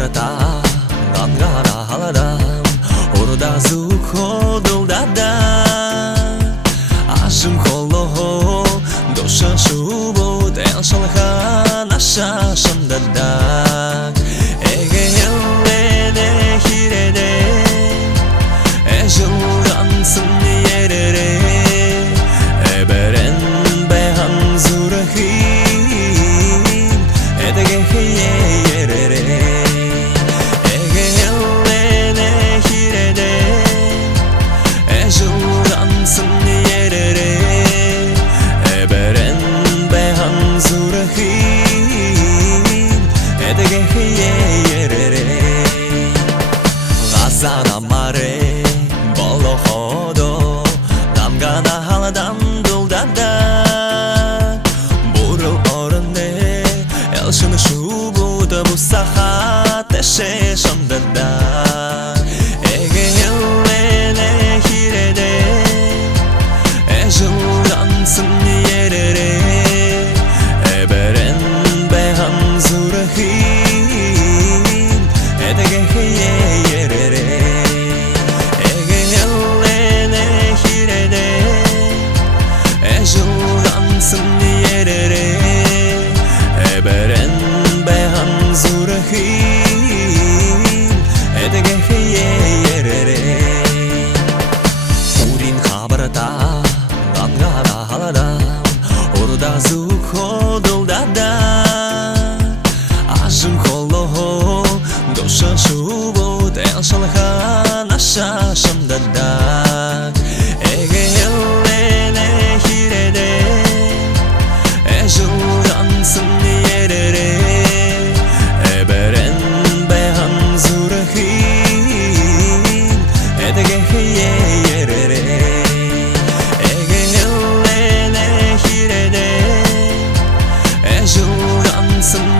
barata gangara haladam orada zuko duldada ashim kholo dosha shubo den shalha nasha shamdada egeyelene hirede ejuldan sunyerere eberen behan zurahim edege yerere egeyelene hirede ejuldan sunyerere eberen behan zurahim edege yerere gazana mare bolo hodo damgana haladam duldada burul orne elshini shubuda bu sahat sheshamdada egeyelene hirede ejuldan sunyerere eberen behan zurahim edege yerere egeyelene hirede ejuldan sunyerere eberen behan zurahim edege yerere urin khabarata gangara haladam orada zuko duldada ashim kholo dosha shubo den shalha nasha shamdada egeyelene hirede ejuldan sunyerere eberen behan zurahim edege yerere egeyelene hirede ejuldan sunyerere